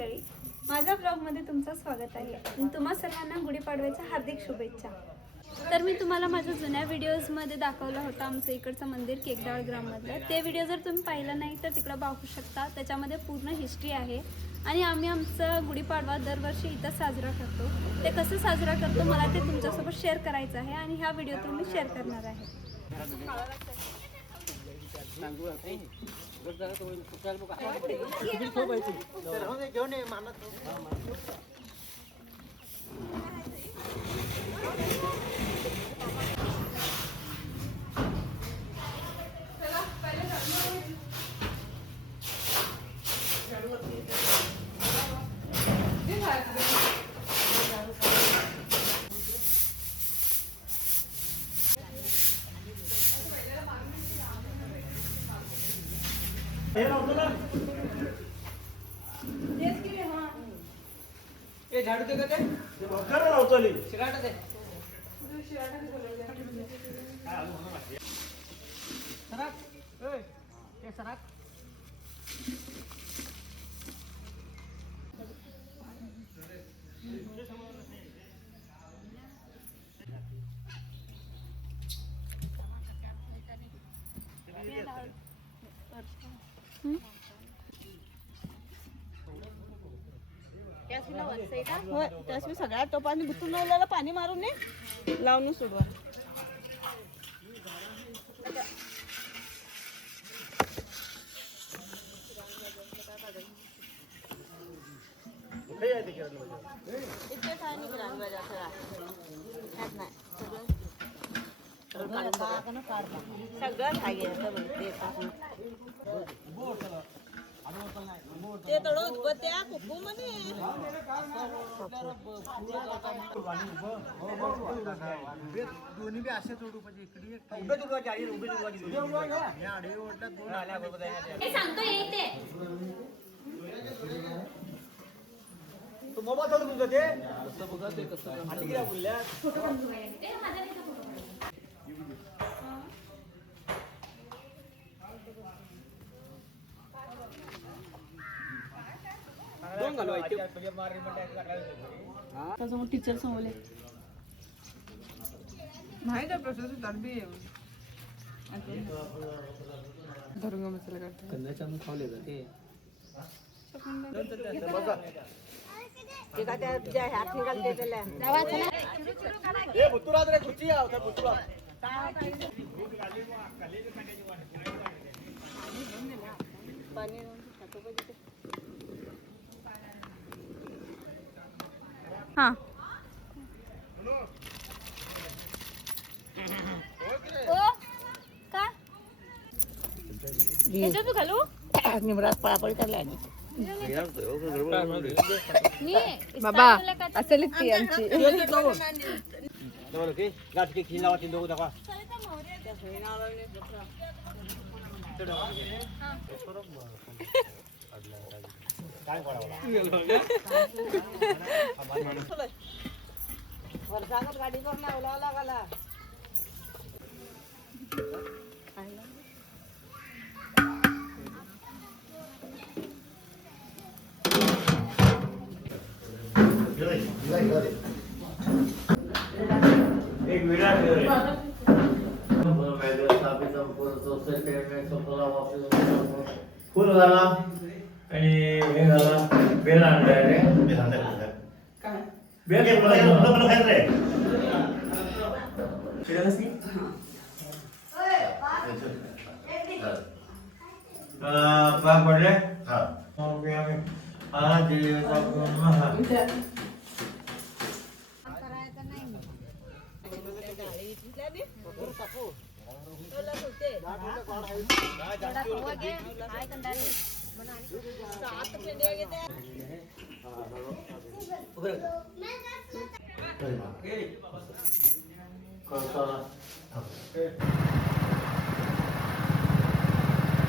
मंडळी, माझ्या ब्लॉगमध्ये तुमचं स्वागत आहे आणि तुम्हा सर्वांना गुढीपाडव्याच्या हार्दिक शुभेच्छा। तर मी तुम्हाला माझ्या जुन्या व्हिडिओजमध्ये दाखवलं होतं आमचं इकडचं मंदिर केकडाळ ग्राममधलं। ते व्हिडिओ जर तुम्ही पाहिलं नाही तर तिकडं पाहू शकता, त्याच्यामध्ये पूर्ण हिस्ट्री आहे। आणि आम्ही आमचा गुढीपाडवा दरवर्षी इथं साजरा करतो। ते कसं साजरा करतो मला ते तुमच्यासोबत शेअर करायचं आहे आणि ह्या व्हिडिओतून मी शेअर करणार आहे। ये झाड़ू दे के कर रहा होता ली सिराटा दे सराक ए ये सराक त्यास सगळ्या टोपाने बुतून लावलेलं पाणी मारून ने लावून सोडवा इथे काय नाही ग्रामवाजा सगळं ते थोडं उदबत्त्या कुकू म्हणे दोन्ही बी असे जोडू पाहिजे इकडे उभे दुर्वाची आली उभे दुर्वाची या आडवे ओढला दोन आल्या बरोबर हे सांगतो येते तो मोबाईल चालू तुझं ते कसं बघा ते कसं आणि काय बोलल्या फोटो काढून ते माझा नाही फोटो दोन घालू आहे त्याच्यामुळे टीचर समोरले नाही का प्रश्न तरबी धरून मसाला काढतो कंदाच्या मग खावले जाते ते का त्या तुझ्या ह्यात निघालते त्याला ए बुतुरात रे खुर्ची आव त्या बुतुरात पाणी हां ओ का ह्याच्यात तू घालू निमरात पळापळी करलाय बाबा असेल ती आमची ओके गाठ के खिलावा तीन दोघं दाखवा काय वर्षागत गाडी करून लावला लागला एक विराट फुल झाला आणि हे झाला बेल आणलाय रे बेल खायचं रे पाय पडले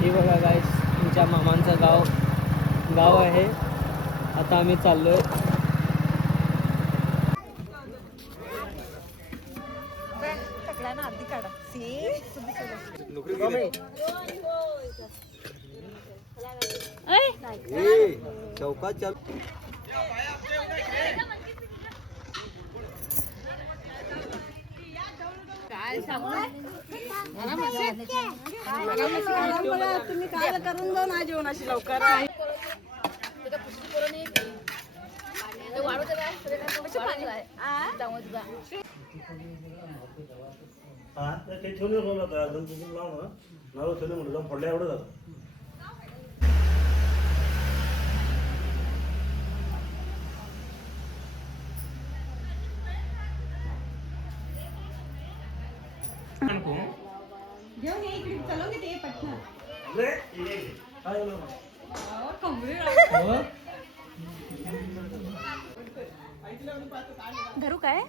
हे बघा गाईस तुमच्या मामांचं गाव आहे। आता आम्ही चाललोय टकला आधी काढा ऐ चौकात चाल तुम्ही काय करून जाऊ ना जेवणाशी लवकर ते ठेवून लाव ना नाव ठेवले म्हणून जाऊन पडल्या एवढं झालं घेऊन ये इकडे चलवून घेते पटना धरू काय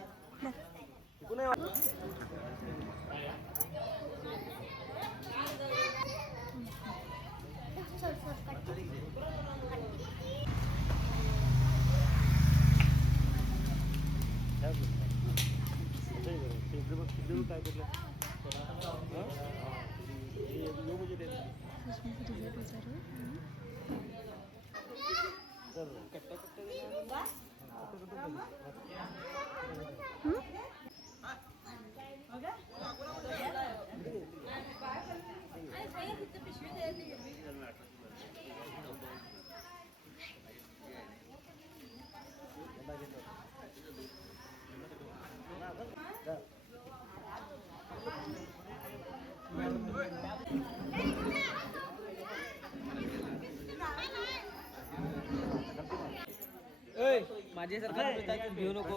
माझ्यासारखं घेऊ नको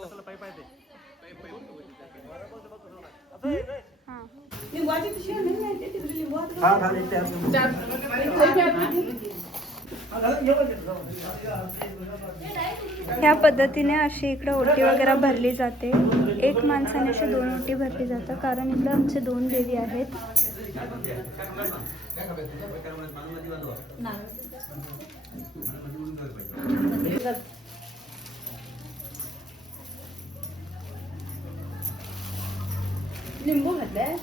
हां लिंबूची पिशवी नाही माहिती तिकडे लिंबू ह्या पद्धतीने अशी इकडे ओटी वगैरे भरली जाते. एक माणसाने अशी 2 ओटी भरली जातं कारण इकडे आमचे 2 देवी आहेत. लिंबू घातलाय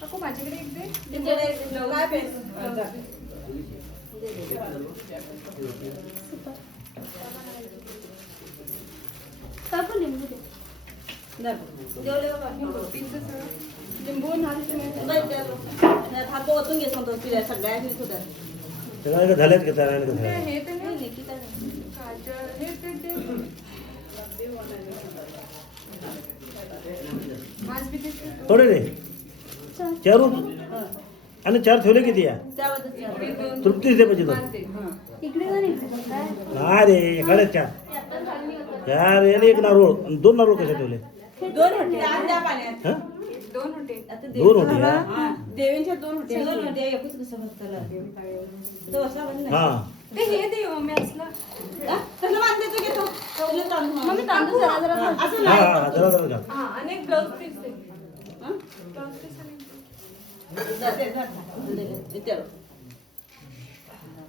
काकू माझ्याकडे एक दे. काय पेस काकू लिंबू दे. लिंबू हात ओतून घे सांगतो तिला सगळ्यांनी सुद्धा त्याला झाल्यात का त्याला झाल्या हे तर नाही काजळ हे ते दे. माझ बी दे. थोडे रे चारून आणि 4 ठेवले किती या तृप्ती दे पाहिजे तो इकडे जा नाही काय नाही रे एखाद्या 4 यार याने 1 नारळ आणि 2 नारळ कसे ठेवले 2 होते त्या पाण्यात हा 2 होते. 2 होते हा देवींच्या 2 होते एकच कसं भक्ताला तो असा बनला हा ते हे दे हो मी असला. कसं बांधते तू घेतो तुला तांदूळ मग मी तांदूळ जरा जरा घालते. असं हा नाही हा जरा जरा घाल हा आणि एक ब्लाऊज पीस दे. हं? ब्लाऊज पीस आणि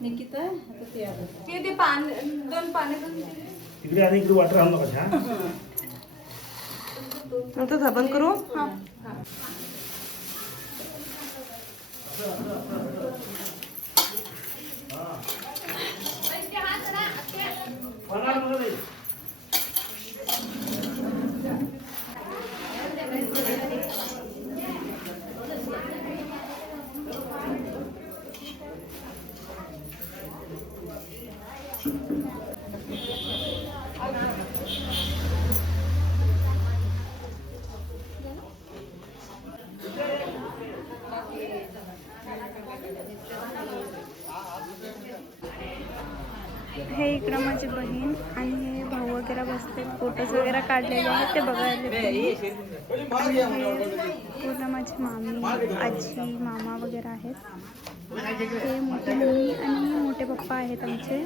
निकिता आता ते आलं. ते दे पान 2 पाने पण दे. इकडे आणि इकडे वाटर आणू नका हा नंतर झाबण करू हा होणार मला नाही हे इकडं माझी बहीण आणि हे भाऊ वगैरे बसते. फोटोज वगैरे काढलेले आहेत ते बघायला. पूर्ण माझी मामी आजी मामा वगैरे आहेत. हे मोठी मम्मी आणि मोठे पप्पा आहेत आमचे.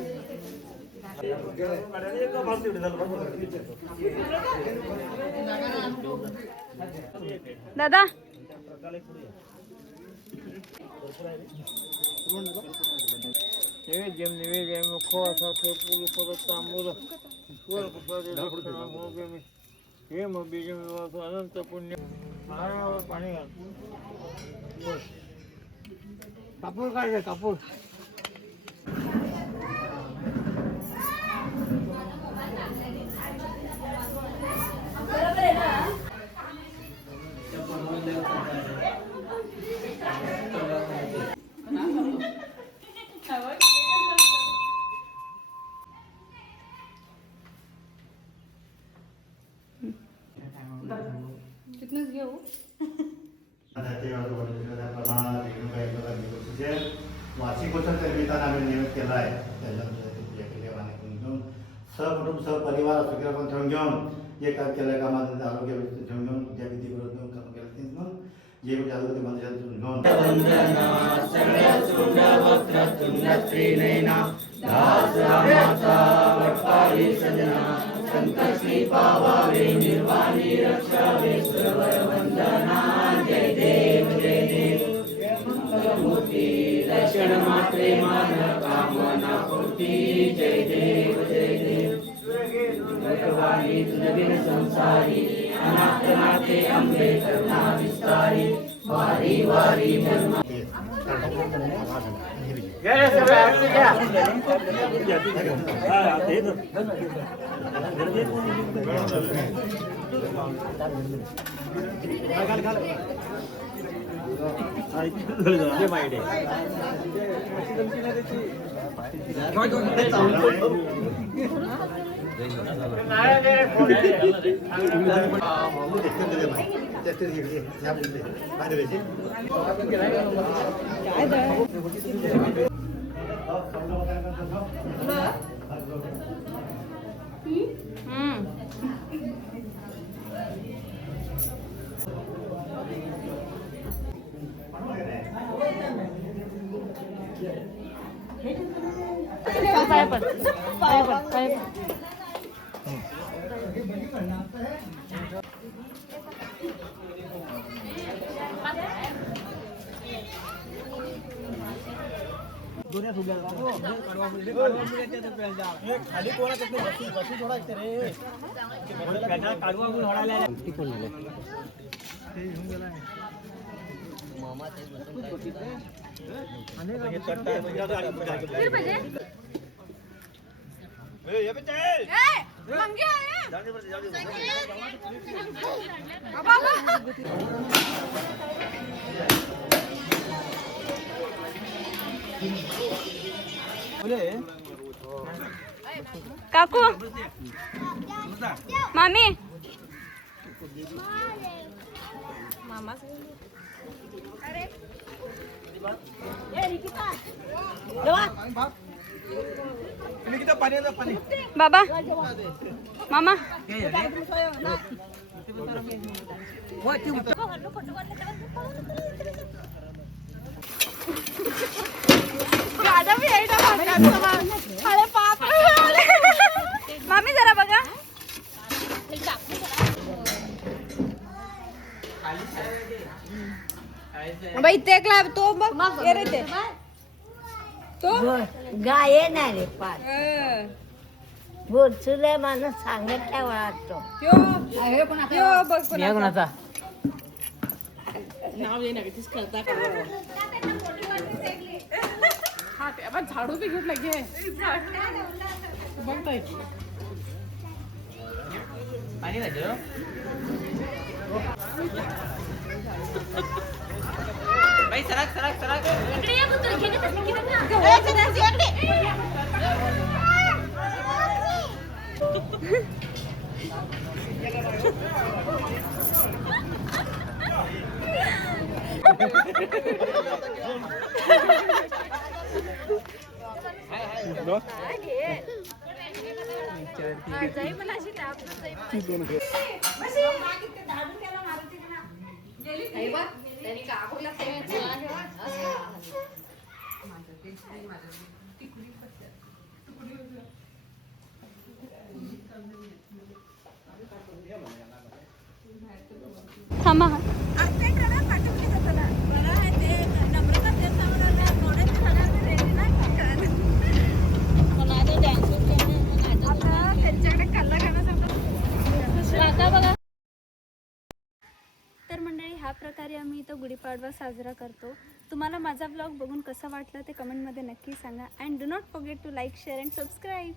दादा अनंत पुण्य नारळावर पाणी घाल. कापूर काढले कापूर तिथनंच घेऊ. वार्षिकोत्सव निमित्तानं आम्ही निमित्त केला आहे घेऊन सहकुटुंब सहपरिवार सुखीपण ठेवून घेऊन जे काम केलं कामाचं आरोग्य ठेवून घेऊन विद्यापीठी बरोबर घेऊन काम केलं ते घेऊन जे जागृती मंदिरात दर्शन मात्रे मान कामना पूर्ती जय देव भगवानी तुझबिन संसारी अनाथ नाथे अंबे करुणा विस्तारी वारी वारी जन्म काकू मामी बाबा मामा मामी जरा बघा बाई ते क्लाब तो बघ ये रे ते तो गाये नाही रे पाच बोलचुले माणूस सांगितल्या वाटतो बघ कोणाचा नाव ये ना तीच करता हा ते आपण झाडू बी घेऊन लागे बघताय पाणी नाही बाई सरक सरक सरक थांबा तर मंडळी ह्या प्रकारे आम्ही इथं गुढीपाडवा साजरा करतो. तुम्हाला माझा ब्लॉग बघून कसं वाटलं ते कमेंटमध्ये नक्की सांगा. And do not forget to like share and subscribe.